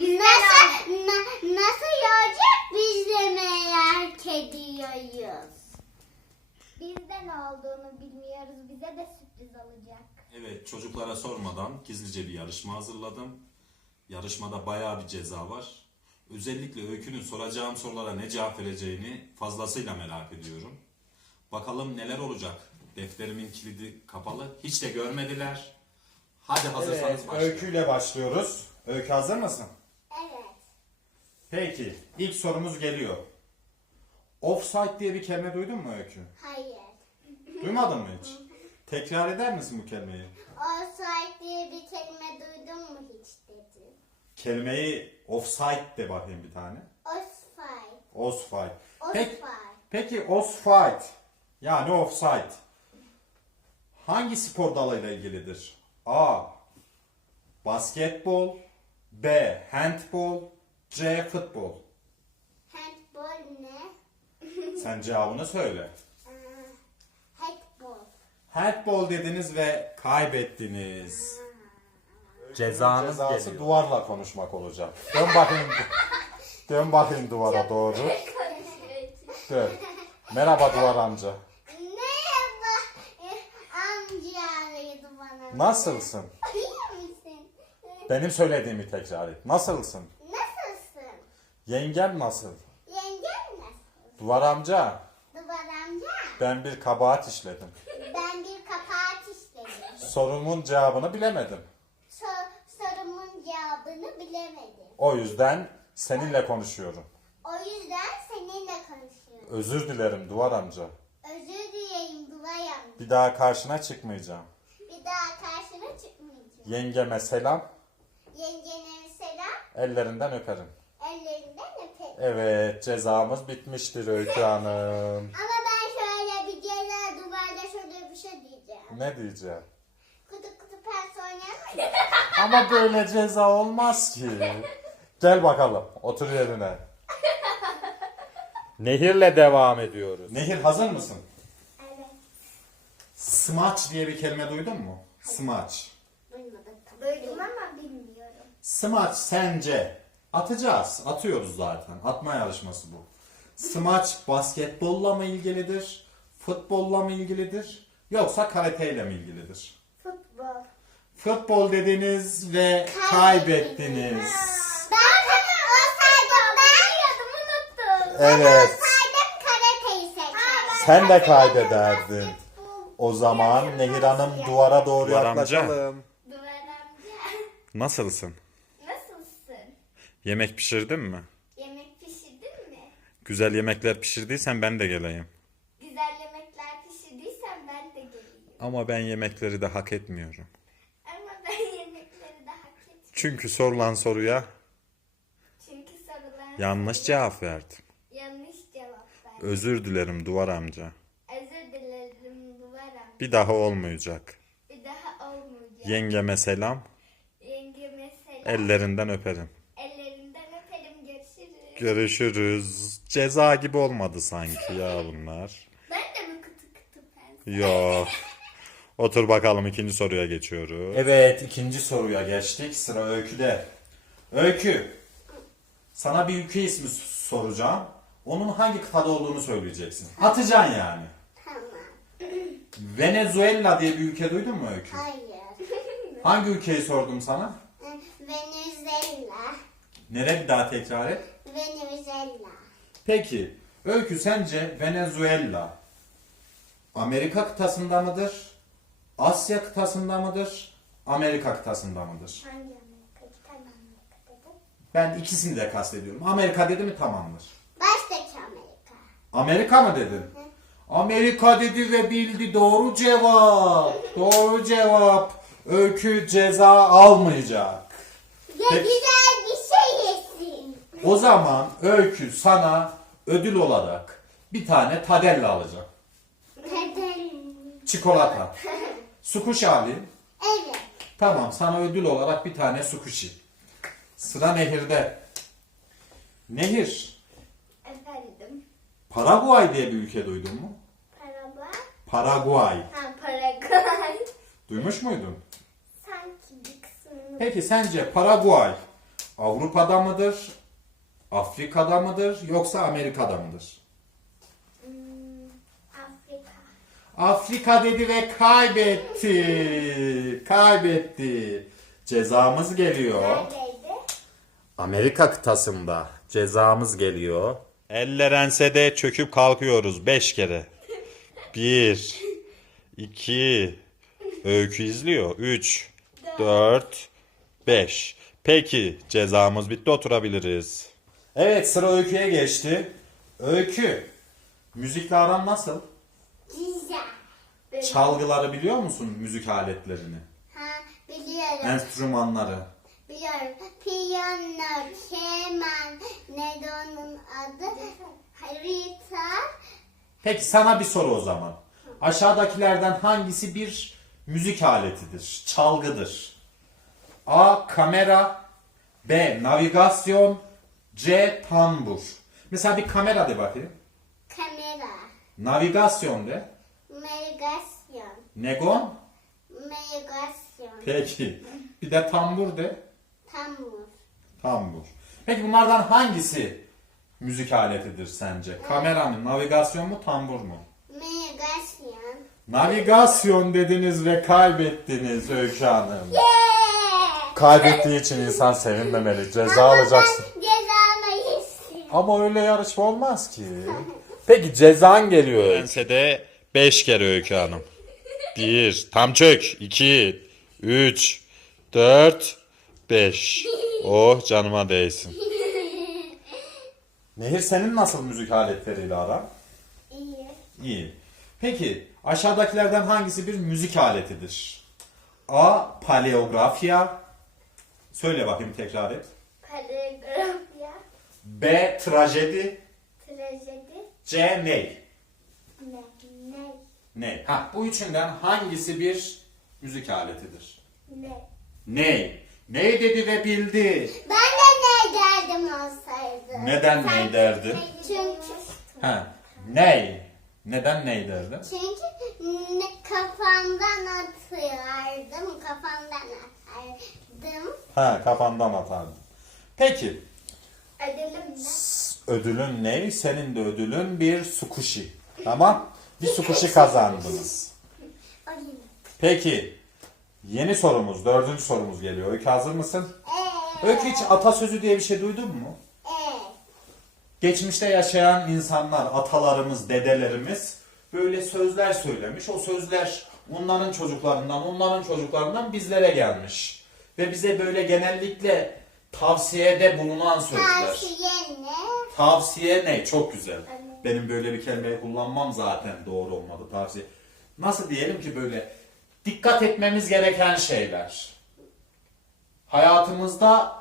Nasıl, na- nasıl yiyecek biz de merak ediyoruz. Bizde ne olduğunu bilmiyoruz. Bize de sürpriz olacak. Evet çocuklara sormadan gizlice bir yarışma hazırladım. Yarışmada bayağı bir ceza var. Özellikle Öykü'nün soracağım sorulara ne cevap vereceğini fazlasıyla merak ediyorum. Bakalım neler olacak. Defterimin kilidi kapalı. Hiç de görmediler. Hadi hazırsanız Evet, başlayalım. öyküyle başlıyoruz. Öykü hazır mısın? Peki, ilk sorumuz geliyor. Offside diye bir kelime duydun mu Öykü? Hayır. Duymadın mı hiç? Tekrar eder misin bu kelimeyi? Offside diye bir kelime duydun mu hiç dedi. Kelimeyi offside de bakayım bir tane. Offside. Offside. Peki, peki offside yani offside hangi spor dalıyla ilgilidir? A. Basketbol B. Handbol C. Futbol Handball ne? Sen cevabını söyle. Aa, Handball. Handball dediniz ve kaybettiniz. Cezanız Cezası geliyor. duvarla konuşmak olacak. Dön bakayım. Dön bakayım duvara doğru. Dön. Merhaba duvar amca. Merhaba. Eh, Amca arıyordu bana. Nasılsın? İyi misin? Benim söylediğimi tekrar et. Nasılsın? Yengem nasıl? Yengen nasıl? Duvar amca, Duvar amca. ben bir kabahat işledim. Ben bir kapağı işledim. Sorumun cevabını bilemedim. Sor, sorumun cevabını bilemedim. O yüzden seninle konuşuyorum. O yüzden seninle konuşuyorum. Özür dilerim duvar amca. Özür dileyim Duvar amca. Bir daha karşına çıkmayacağım. Bir daha karşına çıkmayacağım. Yengeme selam, Yengene selam. ellerinden öperim. Evet, cezamız bitmiştir Öykü Hanım. Ama ben şöyle bir ceza duvarda şöyle bir şey diyeceğim. Ne diyeceğim? Kutu kutu pers oynayalım mı? Ama böyle ceza olmaz ki. Gel bakalım, otur yerine. Nehirle devam ediyoruz. Nehir hazır mısın? Evet. Smaç diye bir kelime duydun mu? Smaç. Duymadım. Duydum ama bilmiyorum. Smaç sence? Atacağız. Atıyoruz zaten. Atma yarışması bu. Smaç basketbolla mı ilgilidir? Futbolla mı ilgilidir? Yoksa karateyle mi ilgilidir? Futbol. Futbol dediniz ve kaybettiniz. Ben sana olsaydım ben yiyordum unuttum. Evet. Olsaydım karateyi seçerdim. Sen de kaybederdin. O zaman Nehir Hanım duvara doğru Duvar amca. yaklaşalım. Duvar amca. Nasılsın? Yemek pişirdin mi? Yemek pişirdin mi? Güzel yemekler pişirdiysen ben de geleyim. Güzel yemekler pişirdiysen ben de geleyim. Ama ben yemekleri de hak etmiyorum. Ama ben yemekleri de hak ettim. Çünkü sorulan soruya Çünkü sorular yanlış cevap verdim. yanlış cevap verdim. Özür dilerim duvar amca. Özür dilerim Duvar amca. Bir daha olmayacak. Bir daha olmayacak. Yengeme selam, Yenge mesela ellerinden öperim. Görüşürüz. Ceza gibi olmadı sanki ya bunlar. ben de mi kutu kutu pens? Yok. Otur bakalım ikinci soruya geçiyoruz. Evet ikinci soruya geçtik. Sıra Öykü'de. Öykü. Sana bir ülke ismi soracağım. Onun hangi kıtada olduğunu söyleyeceksin. Atacaksın yani. Tamam. Venezuela diye bir ülke duydun mu Öykü? Hayır. Hangi ülkeyi sordum sana? Venezuela. Nere bir daha tekrar et. Venezuela. Peki Öykü sence Venezuela Amerika kıtasında mıdır? Asya kıtasında mıdır? Amerika kıtasında mıdır? Hangi Amerika? Bir tane Amerika dedim. Ben ikisini de kastediyorum. Amerika dedi mi tamamdır. Baştaki Amerika. Amerika mı dedin? Amerika dedi ve bildi doğru cevap. Doğru cevap. Öykü ceza almayacak. Ya Peki. güzel. O zaman Öykü sana ödül olarak bir tane tadella alacak. Çikolata. Sukuşi alayım. Evet. Tamam sana ödül olarak bir tane sukuşi. Sıra Nehir'de. Nehir, Efendim. Paraguay diye bir ülke duydun mu? Paraguay. Paraguay. Ha Paraguay. Duymuş muydun? Sanki bir kısmını. Peki sence Paraguay Avrupa'da mıdır? Afrika'da mıdır? Yoksa Amerika'da mıdır? Hmm, Afrika. Afrika dedi ve kaybetti. Kaybetti. Cezamız geliyor. Neredeydi? Amerika kıtasında cezamız geliyor. Eller ensede çöküp kalkıyoruz 5 kere. 1 2 Öykü izliyor. 3 4 5 Peki cezamız bitti oturabiliriz. Evet sıra Öykü'ye geçti. Öykü müzikle aran nasıl? Güzel. Çalgıları biliyor musun müzik aletlerini? Ha biliyorum. Enstrümanları. Biliyorum. Piyano, keman, neydi onun adı? Harita. Peki sana bir soru o zaman. Aşağıdakilerden hangisi bir müzik aletidir, çalgıdır? A. Kamera B. Navigasyon C. Tambur Mesela bir kamera de bakayım. Kamera. Navigasyon de. Navigasyon. Negon. Navigasyon. Peki. Bir de tambur de. Tambur. Tambur. Peki bunlardan hangisi müzik aletidir sence? Kamera mı, navigasyon mu, tambur mu? Navigasyon. Navigasyon dediniz ve kaybettiniz Öykü Hanım. Yeah! Kaybettiği için insan sevinmemeli. Ceza alacaksın. Ben. Ama öyle yarışma olmaz ki. Peki cezan geliyor. Ensede 5 kere Öykü Hanım. 1. Tam çök. 2. 3. 4. 5. Oh canıma değsin. Nehir senin nasıl müzik aletleriyle aran? İyi. İyi. Peki aşağıdakilerden hangisi bir müzik aletidir? A. Paleografya. Söyle bakayım tekrar et. Kaligrafya. B. Trajedi. Trajedi. C. Ney? Ne? Ne? Ney? Ha, bu üçünden hangisi bir müzik aletidir? Ne? Ney? Ney dedi ve bildi. Ben de ne derdim olsaydı. Neden ney derdi? Çünkü Ha, ney? Neden ney derdi? çünkü ne, kafamdan atıyordum. Kafamdan atardım. Ha, kafandan atardın. Peki, Ödülüm ne? ödülün ne? Senin de ödülün bir sukuşi. Tamam? Bir sukuşi kazandınız. Peki, yeni sorumuz, dördüncü sorumuz geliyor. Öykü hazır mısın? Öykü hiç atasözü diye bir şey duydun mu? Geçmişte yaşayan insanlar, atalarımız, dedelerimiz böyle sözler söylemiş. O sözler onların çocuklarından, onların çocuklarından bizlere gelmiş. Ve bize böyle genellikle tavsiyede bulunan sözler. tavsiye ne? Tavsiye ne? Çok güzel. Benim böyle bir kelimeyi kullanmam zaten doğru olmadı tavsiye. Nasıl diyelim ki böyle dikkat etmemiz gereken şeyler. Hayatımızda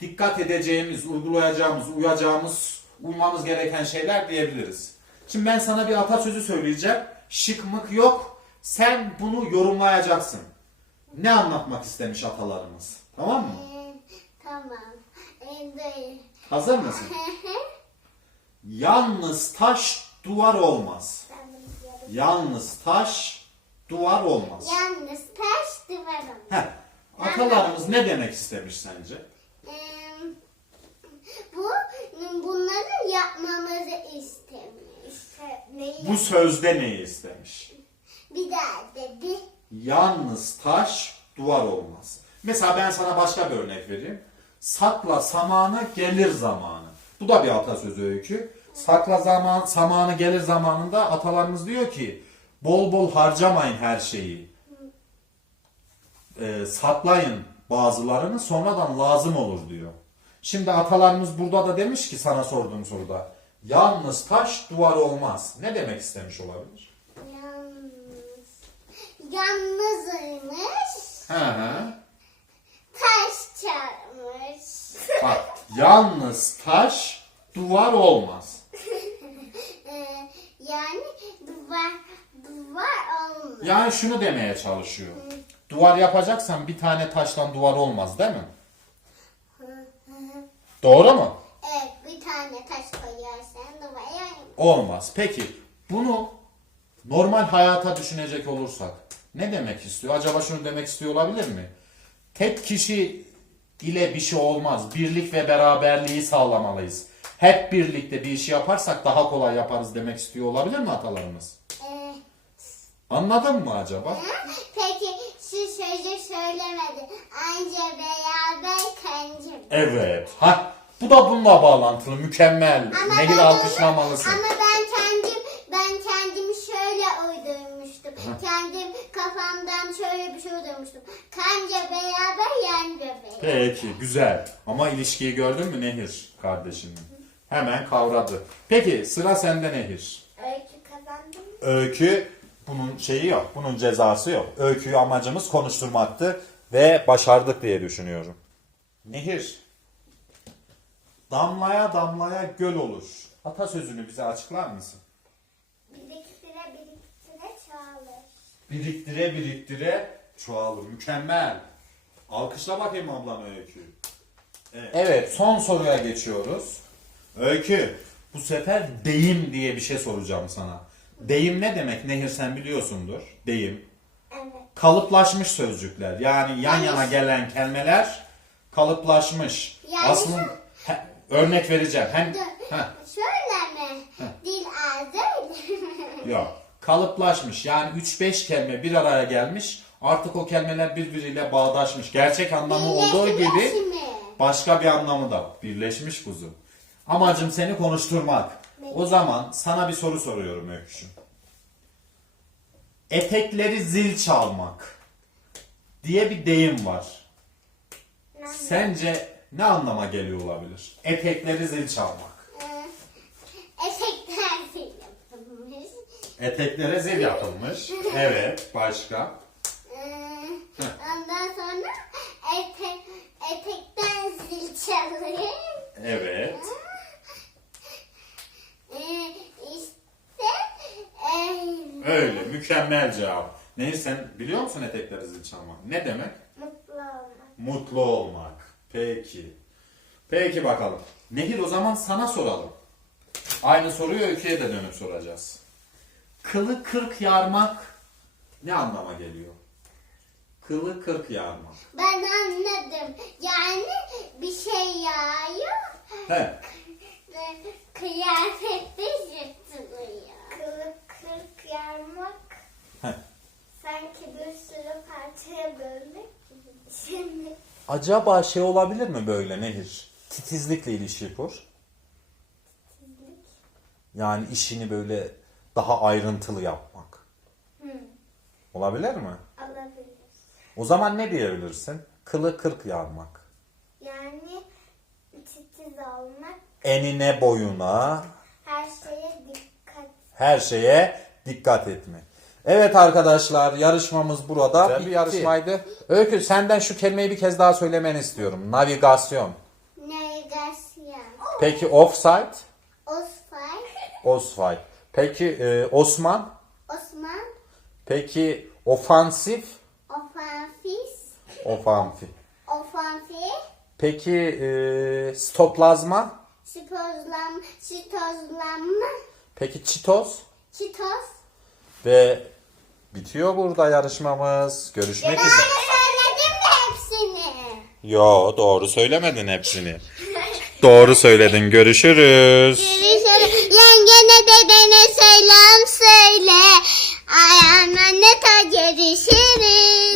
dikkat edeceğimiz, uygulayacağımız, uyacağımız, uymamız gereken şeyler diyebiliriz. Şimdi ben sana bir atasözü söyleyeceğim. Şık mık yok. Sen bunu yorumlayacaksın. Ne anlatmak istemiş atalarımız? Tamam mı? Tamam. Hazır mısın? Yalnız taş duvar olmaz. Yalnız taş duvar olmaz. Yalnız taş duvarım. Heh, atalarımız ne demek istemiş sence? Ee, bu bunları yapmamızı istemiş. Neyi? Bu sözde neyi istemiş? Bir daha dedi. Yalnız taş duvar olmaz. Mesela ben sana başka bir örnek vereyim. Sakla samanı gelir zamanı. Bu da bir atasözü öykü. Sakla zaman samanı gelir zamanında atalarımız diyor ki bol bol harcamayın her şeyi. Ee, saklayın bazılarını sonradan lazım olur diyor. Şimdi atalarımız burada da demiş ki sana sorduğum soruda yalnız taş duvar olmaz. Ne demek istemiş olabilir? Yalnız. Yalnızmış. Hı hı. Taş çarpmış. Bak yalnız taş duvar olmaz. Ee, yani duvar duvar olmaz. Yani şunu demeye çalışıyor. Duvar yapacaksan bir tane taştan duvar olmaz değil mi? Doğru mu? Evet bir tane taş koyarsan duvar Olmaz. Peki bunu normal hayata düşünecek olursak ne demek istiyor? Acaba şunu demek istiyor olabilir mi? Tek kişi ile bir şey olmaz. Birlik ve beraberliği sağlamalıyız. Hep birlikte bir işi yaparsak daha kolay yaparız demek istiyor olabilir mi atalarımız? Ee, Anladın mı acaba? peki şu sözü söylemedi. Anca beraber kanca. Evet. Ha, bu da bununla bağlantılı. Mükemmel. Nehir ben alkışlamalısın. Ama ben kendim ben kendimi şöyle uydurmuştum. Kendim kafamdan şöyle bir şey. Kanca beraber yan bebeği. Peki güzel. Ama ilişkiyi gördün mü Nehir kardeşinin? Hemen kavradı. Peki sıra sende Nehir. Öykü kazandım. Öykü bunun şeyi yok. Bunun cezası yok. Öyküyü amacımız konuşturmaktı ve başardık diye düşünüyorum. Nehir. Damlaya damlaya göl olur. Atasözünü bize açıklar mısın? Biriktire biriktire çoğalır. Biriktire biriktire çoğalır. Mükemmel. Alkışla bakayım ablan Öykü. Evet. evet son soruya geçiyoruz. Öykü bu sefer deyim diye bir şey soracağım sana. Deyim ne demek Nehir sen biliyorsundur. Deyim. Evet. Kalıplaşmış sözcükler. Yani yan yana gelen kelimeler kalıplaşmış. Yani Aslında He, örnek vereceğim. Hem Heh. Şöyle mi? Dil ağzı Yok. Kalıplaşmış. Yani 3-5 kelime bir araya gelmiş. Artık o kelimeler birbiriyle bağdaşmış. Gerçek anlamı olduğu gibi başka bir anlamı da. Birleşmiş kuzum. Amacım seni konuşturmak. O zaman sana bir soru soruyorum Öyküşüm. Etekleri zil çalmak diye bir deyim var. Sence ne anlama geliyor olabilir? Etekleri zil çalmak. Ee, Etekler zil yapılmış. Eteklere zil yapılmış. Evet. Başka? Evet. Ee, işte ee, Öyle. Mükemmel cevap. Neyse sen biliyor musun etekleri zil çalmak? Ne demek? Mutlu olmak. Mutlu olmak. Peki. Peki bakalım. Nehir o zaman sana soralım. Aynı soruyu Öykü'ye de dönüp soracağız. Kılı kırk yarmak ne anlama geliyor? Kılı kırk yarmak. ben anladım. Yani bir şey yağıyor He. kıyafette yırtılıyor. Kılı kırk yarmak. Heh. Sanki bir sürü parçaya bölmek gibi. Acaba şey olabilir mi böyle Nehir? Titizlikle ilişki kur. Yani işini böyle daha ayrıntılı yapmak. Olabilir mi? alabilir. O zaman ne diyebilirsin? Kılı kırk yarmak. Yani titiz olmak, Enine boyuna her şeye dikkat. her şeye dikkat etme. Evet arkadaşlar yarışmamız burada bir yarışmaydı. Öykü senden şu kelimeyi bir kez daha söylemeni istiyorum. Navigasyon. Navigasyon. Peki offside? Osfay. Offside. Peki e, Osman? Osman. Peki ofansif? Ofanfi. Ofanfi. Peki e, stoplazma? Spozlam. Sitozlanma. Peki çitoz? Çitos. Ve bitiyor burada yarışmamız. Görüşmek üzere. Ben söyledim mi hepsini? Yo doğru söylemedin hepsini. doğru söyledin. Görüşürüz. Yengene dedene selam söyle. Ay anne ta görüşürüz.